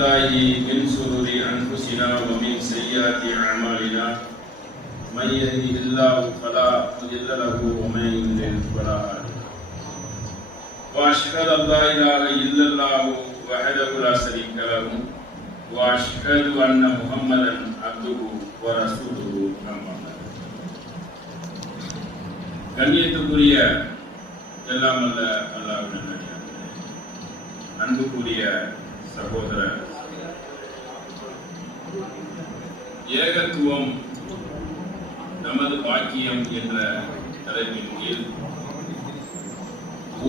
بالله من شرور أنفسنا ومن سيئات أعمالنا من يهده الله فلا مضل له ومن يضلل فلا هادي له وأشهد أن لا إله إلا الله وحده لا شريك له وأشهد أن محمدا عبده ورسوله أما بعد கண்ணியத்துக்குரிய எல்லாம் அல்ல அல்லாஹ்வின் நல்லடியார்களே, அன்புக்குரிய சகோதர ஏகத்துவம் நமது பாக்கியம் என்ற தலைப்பின் கீழ்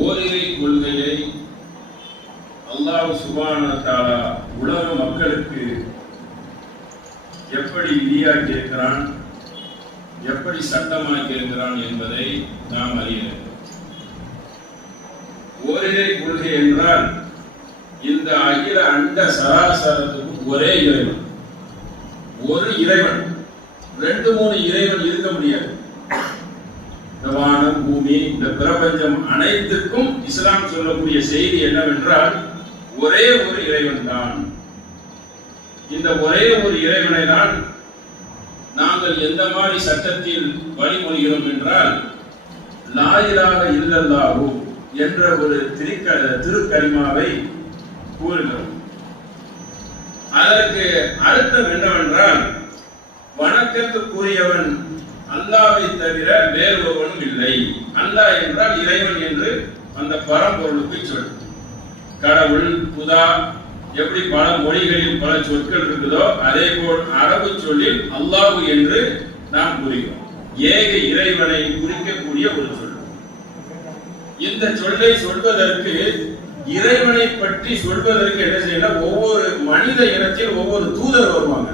ஓரிரை கொள்கையை அல்லாஹ் சுப்ஹானஹு வ தஆலா உலக மக்களுக்கு எப்படி விதியாக்கி இருக்கிறான், எப்படி சட்டமாக்கி இருக்கிறான் என்பதை நாம் அறிய வேண்டும். ஓரிரை கொள்கை என்றால் இந்த அகில அண்ட சராசரத்துக்கு ஒரே இறைவன், ஒரு இறைவன், 2-3 இறைவன் இருக்க முடியாது. இந்த வானம், பூமி, இந்த பிரபஞ்சம் அனைத்துக்கும் இஸ்லாம் சொல்லக்கூடிய செய்தி என்னவென்றால் ஒரே ஒரு இறைவன் தான். இந்த ஒரே ஒரு இறைவனை தான் நாங்கள் எந்த மாதிரி சட்டத்தில் வழிமொழிகிறோம் என்றால் லா இலாஹ இல்லல்லாஹு என்ற ஒரு திருக்கலிமாவை கூறுகிறோம். அதற்கு அர்த்தம் என்னவென்றால் வணக்கத்துக்குரியவன் அல்லாஹ்வை தவிர வேறு ஒருவனும் இல்லை. அல்லாஹ் என்றால் இறைவன் என்று அந்த பரம்பொருளுக்கு சொல். கடவுள், புதா எப்படி பல மொழிகளில் பல சொற்கள் இருக்குதோ அதே போல் அரபு சொல்லில் அல்லாஹ் என்று நாம் கூறுகிறோம். ஏக இறைவனை குறிக்கக்கூடிய ஒரு சொல். இந்த சொல்லை சொல்வதற்கு, இறைவனை பற்றி சொல்வதற்கு என்ன செய்யணும், ஒவ்வொரு மனித இனத்தில் ஒவ்வொரு தூதர் வருவாங்க.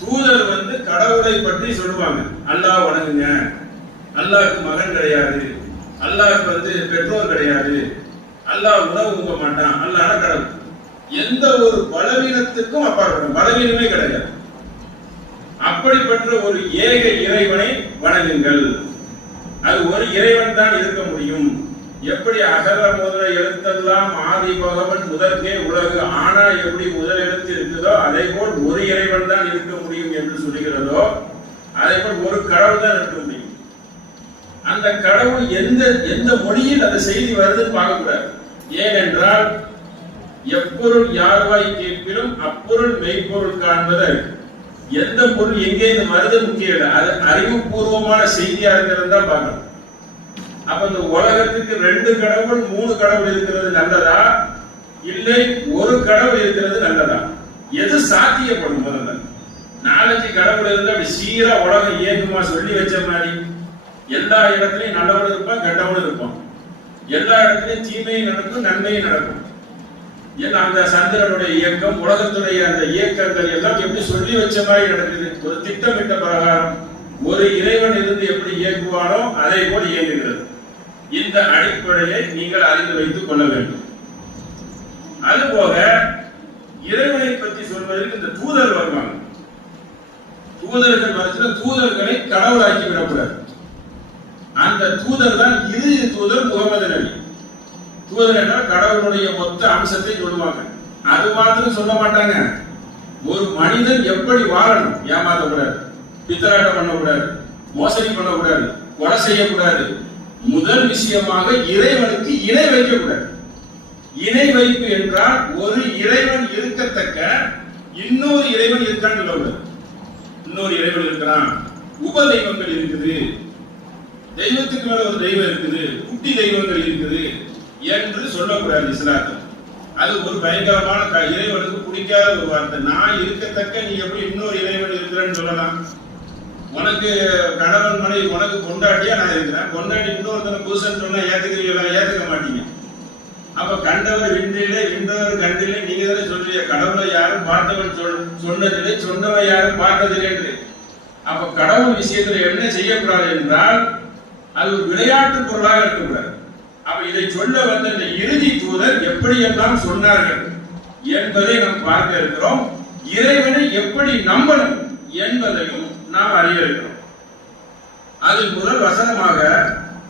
தூதர் வந்து கடவுளை பற்றி சொல்லுவாங்க. அல்லாஹ் வணங்குங்க, அல்லாஹ்க்கு மகன் கிடையாது, அல்லாஹ்க்கு வந்து பெற்றோர் கிடையாது, அல்லாஹ் உணவு உங்க மாட்டான், அல்லாஹ் கடவுள். எந்த ஒரு பலவீனத்துக்கும் அப்பாற்படும், பலவீனமே கிடையாது. அப்படிப்பட்ட ஒரு ஏக இறைவனை வணங்குங்கள். அது ஒரு இறைவன் தான் இருக்க முடியும். எப்படி அகர முதல எழுத்தெல்லாம் ஆதி பகவன் முதற்கே உலகு ஆனா எப்படி முதல் எழுத்து இருக்குதோ அதே போல் ஒரு இறைவன் தான் இருக்க முடியும் என்று சொல்லுகிறதோ அதே போல் ஒரு கடவுள் தான் இருக்க முடியும். அந்த கடவுள் எந்த மொழியில் அந்த செய்தி வருதுன்னு பார்க்கக்கூடாது. ஏனென்றால் எப்பொருள் யார்வாய் கேட்பிலும் அப்பொருள் மெய்ப்பொருள் காண்பது. எந்த பொருள் எங்கே வருது முக்கியம் இல்லை, அது அறிவுபூர்வமான செய்தியா இருக்கிறது தான் பார்க்கணும். அப்ப இந்த உலகத்துக்கு 2 கடவுள் 3 கடவுள் இருக்கிறது நல்லதா, இல்லை ஒரு கடவுள் இருக்கிறது நல்லதா? எது சாத்தியப்படும்? முதல்ல 4 கடவுள் இருந்தா அப்படி சீரா உலகம் இயங்குமா? சொல்லி வச்ச மாதிரி எல்லா இடத்துலயும் நல்லவன் இருப்பான், கெட்டவன் இருப்பான். எல்லா இடத்துலயும் தீமையும் நடக்கும், நன்மையும் நடக்கும். அந்த சந்திரனுடைய இயக்கம், உலகத்துடைய அந்த இயக்கங்கள் எல்லாம் எப்படி சொல்லி வச்ச மாதிரி நடக்குது. ஒரு திட்டமிட்ட பிரகாரம் ஒரு இறைவன் இருந்து எப்படி இயக்குவானோ அதே போல் இயங்குகிறது. இந்த அடிப்படையை நீங்கள் அறிந்து வைத்துக் கொள்ள வேண்டும். அதுபோக இறைவனை பற்றி சொல்வதற்கு இந்த தூதர் வருவாங்க. தூதர்கள் வரத்துல தூதர்களை கடவுளாக்கி விடக்கூடாது. அந்த தூதர் தான் இறுதி தூதர் முகமது நபி. தூதர் என்றால் கடவுளுடைய மொத்த அம்சத்தை சொல்லுவாங்க. அது மாத்திரம் சொல்ல மாட்டாங்க. ஒரு மனிதன் எப்படி வாழணும், ஏமாற்றக்கூடாது, பித்தராட்டம் பண்ணக்கூடாது, மோசடி பண்ணக்கூடாது, கொலை செய்யக்கூடாது. முதல் விஷயமாக இறைவனுக்கு இணை வைக்கக்கூடாது. இணை வைப்பு என்றால் ஒரு இறைவன் இருக்கத்தக்க இன்னொரு இறைவன் இருக்கான்னு சொல்லக்கூடாது. இன்னொரு இறைவன் இருக்கிறான், உப தெய்வங்கள் இருக்குது, தெய்வத்துக்கு மேல ஒரு தெய்வம் இருக்குது, குட்டி தெய்வங்கள் இருக்குது என்று சொல்லக்கூடாது இஸ்லாத்தில். அது ஒரு பயங்கரமான இறைவனுக்கு பிடிக்காத ஒரு வார்த்தை. நான் இருக்கத்தக்க நீ எப்படி இன்னொரு இறைவன் இருக்கிறேன்னு சொல்லலாம்? உனக்கு கணவன் மனைவி, உனக்கு கொண்டாட்டியா நான் இருக்கிறேன், கொண்டாடி இன்னொருத்தனை புருஷன் சொன்னா ஏத்துக்கிறீங்களா? ஏத்துக்க மாட்டீங்க. அப்ப கண்டவர் விண்டிலே, விண்டவர் கண்டிலே. நீங்க தானே சொல்றீங்க கடவுளை யாரும் பார்த்தவன் சொன்னதில்லை, சொன்னவன் யாரும் பார்த்ததில்லை என்று. அப்ப கடவுள் விஷயத்துல என்ன செய்யக்கூடாது என்றால் அது ஒரு விளையாட்டு பொருளாக இருக்கக்கூடாது. அப்ப இதை சொல்ல வந்த இந்த இறுதி தூதர் எப்படி எல்லாம் சொன்னார்கள் என்பதை நாம் பார்க்க இருக்கிறோம். இறைவனை எப்படி நம்பணும் என்பதையும் நாம் அறிய இருக்கிறோம். அதில் முதல் வசனமாக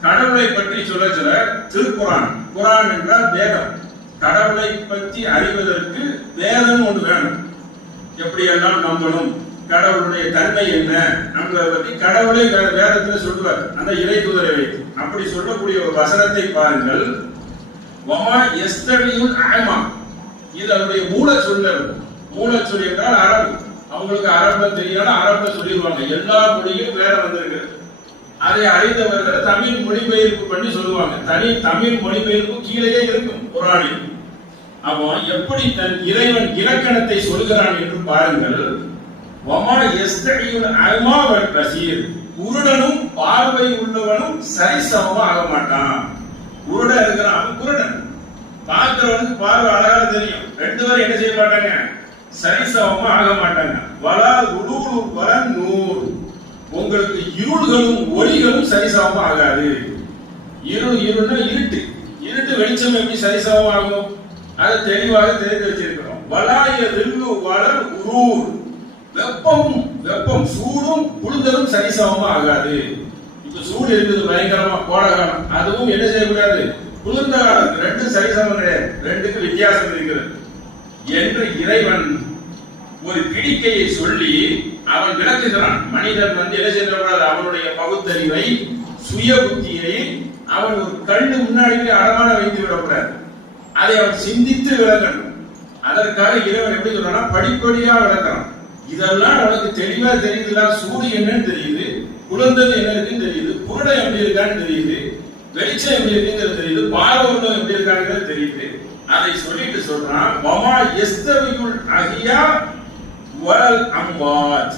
கடவுளை பற்றி சொல்ல திருக்குரான். குரான் என்றால் வேதம். கடவுளை பற்றி அறிவதற்கு வேதம் எப்படியெல்லாம் நம்பணும், கடவுளுடைய தன்மை என்ன, நம்மளை பற்றி கடவுளை வேதத்தில் சொல்லுவார் அந்த இறை தூதரை வைத்து. அப்படி சொல்லக்கூடிய ஒரு வசனத்தை பாருங்கள். வமா யஸ்தவியுல் அஅமா, இது அவருடைய மூல சொல்லல். மூல சொல் என்றால் அரபு. அவங்களுக்கு அரபுல தெரியாத அரபுல சொல்லிடுவாங்க. எல்லா மொழியும் வேற வந்திருக்கு. அதை அறிந்தவர்கள் தமிழ் மொழிபெயர்ப்பு பண்ணி சொல்லுவாங்க. தமிழ் மொழிபெயர்ப்பு கீழே இருக்கும் குர்ஆனில். அப்போ எப்படி தன் இறைவன் இலக்கணத்தை சொல்கிறான் என்று பாருங்கள். வமா யஸ்தவியுல் அஅமா வல் பஸீர், குருடனும் பார்வை உள்ளவனும் சரிசமமா ஆக மாட்டான். குருடன் இருக்கிறான், குருடன். பார்க்கிறவனுக்கு பார்வை அழகாக தெரியும். ரெண்டு பேரும் என்ன செய்ய மாட்டாங்க, சரிசமமா ஆக மாட்டாங்க. வலா உலூலு வலன் நூர், உங்களுக்கு இருள்களும் ஒளிகளும் சரிசமமா ஆகாது. இருள்னா இருட்டு. இருட்டு வெளிச்சம் எப்படி சரிசமமா ஆகும், அதை தெளிவாக தெரிந்து வச்சிருக்கிறோம். வலாய வெல்லு வலல் உரூர், வெப்பம் சூடும் குளிர்ந்ததும் சரிசமமா ஆகாது. இப்ப சூடு இருக்குது பயங்கரமா, கோடகாலம், அதுவும் என்ன செய்யக்கூடாது, குளிர்ந்த காலம். ரெண்டும் சரிசமம் கிடையாது, ரெண்டுக்கு வித்தியாசம் இருக்கிறது என்று இறைவன் ஒரு பிடிக்கையை சொல்லி அவன் விளக்குகிறான். மனிதன் என்ன செய்யக்கூடாது, அவனுடைய பகுத்தறிவை சுய புத்தியை அவன் ஒரு கண்ணு முன்னாடி அடமான வைத்து விடக்கூடாது. அதை அவன் சிந்தித்து விளக்கணும். அதற்காக இறைவன் எப்படி சொல்றான், படிப்படியா விளக்குறான். இதெல்லாம் அவனுக்கு தெளிவா தெரியுதுல, சூடு என்னன்னு தெரியுது, குளிர்ந்தது என்ன இருக்குன்னு தெரியுது, குருடை எப்படி இருக்கான்னு தெரியுது, வெளிச்சம் எப்படி இருக்குங்கிறது தெரியுது, பார்வர்கள் எப்படி இருக்காங்கிறது தெரியுது. அதை சொல்லிட்டு சொல்றான், வமா யஸ்தவியுல் அஹ்யா வல் அம்வாத்,